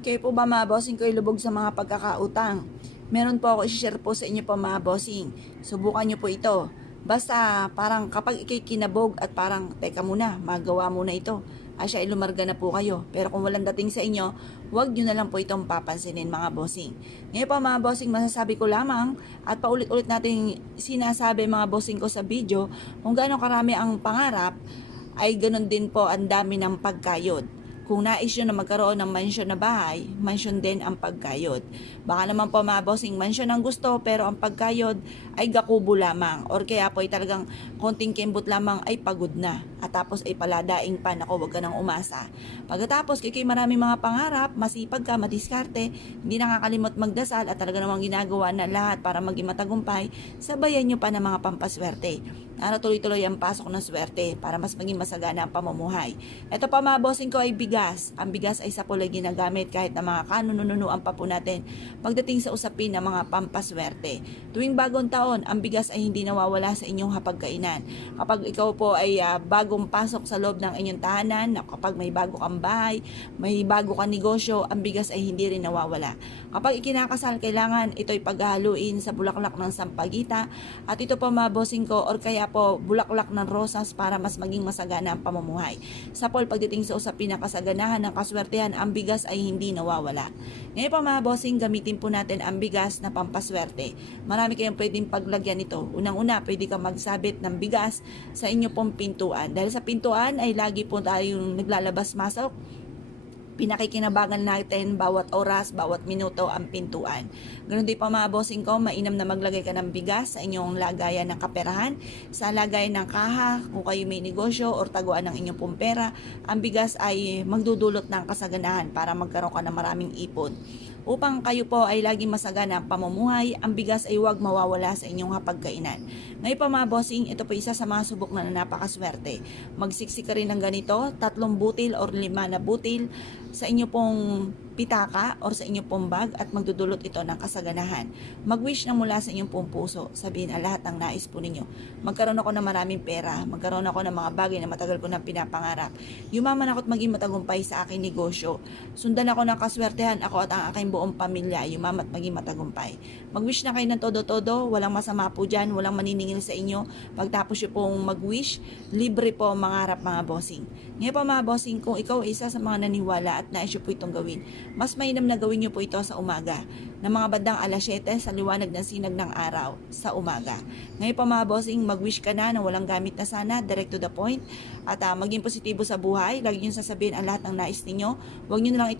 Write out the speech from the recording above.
Kayo po ba mga bossing ko ilubog sa mga pagkakautang? Meron po ako i-share po sa inyo po mga bossing. Subukan nyo po ito. Basta parang kapag ikay kinabog at parang teka muna, magawa muna ito. Asya ilumarga na po kayo. Pero kung walang dating sa inyo, huwag nyo na lang po itong papansinin mga bossing. Ngayon po mga bossing, masasabi ko lamang at paulit-ulit natin sinasabi mga bossing ko sa video kung gaano karami ang pangarap ay ganun din po ang dami ng pagkayod. Kung nais nyo na magkaroon ng mansyon na bahay, mansyon din ang pagkayod. Baka naman po mga bossing, mansyon ang gusto pero ang pagkayod ay gakubo lamang. Or kaya po ay talagang konting kembot lamang ay pagod na. At tapos ay paladaing pa, naku, wag ka nang umasa. Pagkatapos, kay maraming mga pangarap, masipag ka, madiskarte, hindi nakakalimot magdasal at talaga namang ginagawa na lahat para maging matagumpay, sabayan nyo pa ng mga pampaswerte. Ano tuloy-tuloy ang pasok ng swerte para mas maging masagana ang pamumuhay. Ito pa mga bossing ko ay bigas. Ang bigas ay sa pulay ginagamit kahit na mga kanununuan pa po natin pagdating sa usapin ng mga pampaswerte. Tuwing bagong taon, ang bigas ay hindi nawawala sa inyong hapagkainan. Kapag ikaw po ay bagong pasok sa loob ng inyong tahanan, kapag may bago kang bahay, may bago kang negosyo, ang bigas ay hindi rin nawawala. Kapag ikinakasal, kailangan ito'y paghahaluin sa bulaklak ng sampagita at ito po mga bossing ko or kaya po bulaklak ng rosas para mas maging masagana ang pamumuhay. Sa Paul, pagdating sa usapin ng kasaganahan ng kaswertehan, ang bigas ay hindi nawawala. Ngayon po mga bossing, gamitin po natin ang bigas na pampaswerte. Marami kayong pwedeng paglagyan nito. Unang-una, pwede kang magsabit ng bigas sa inyo pong pintuan. Dahil sa pintuan ay lagi po tayong naglalabas-masok, pinakikinabangan natin bawat oras, bawat minuto ang pintuan. Ganun din pa mga bossing ko, mainam na maglagay ka ng bigas sa inyong lagayan ng kaperahan, sa lagayan ng kaha, kung kayo may negosyo or taguan ng inyong pong pera, ang bigas ay magdudulot ng kasaganahan para magkaroon ka ng maraming ipon. Upang kayo po ay laging masagana ang pamumuhay, ang bigas ay huwag mawawala sa inyong hapagkainan. Ngayon pa mga bossing, ito po isa sa mga subok na napakaswerte. Magsiksik ka rin ng ganito, 3 butil or 5 na butil sa inyo pong pitaka or sa inyo pong bag at magdudulot ito ng kasaganahan. Mag-wish na mula sa inyong pong puso. Sabihin ang lahat ng nais po ninyo. Magkaroon ako ng maraming pera. Magkaroon ako ng mga bagay na matagal ko nang pinapangarap. Yumaman ako at maging matagumpay sa aking negosyo. Sundan ako ng kaswertehan, ako at ang aking buong pamilya. Yumaman at maging matagumpay. Mag-wish na kayo ng todo-todo. Walang masama po dyan. Walang maniningil sa inyo. Pagtapos yung pong mag-wish, libre po ang mangarap mga bossing. Ngayon pa mga bossing, kung ikaw isa sa mga naniwala at nais po itong gawin, mas mainam na gawin niyo po ito sa umaga, ng mga bandang alas 7 sa liwanag ng sinag ng araw sa umaga. Ngayon pa mga bossing, mag-wish ka na walang gamit na sana, direct to the point, at maging positibo sa buhay. Lagi niyo sasabihin ang lahat ng nais ninyo. Huwag niyo na lang ito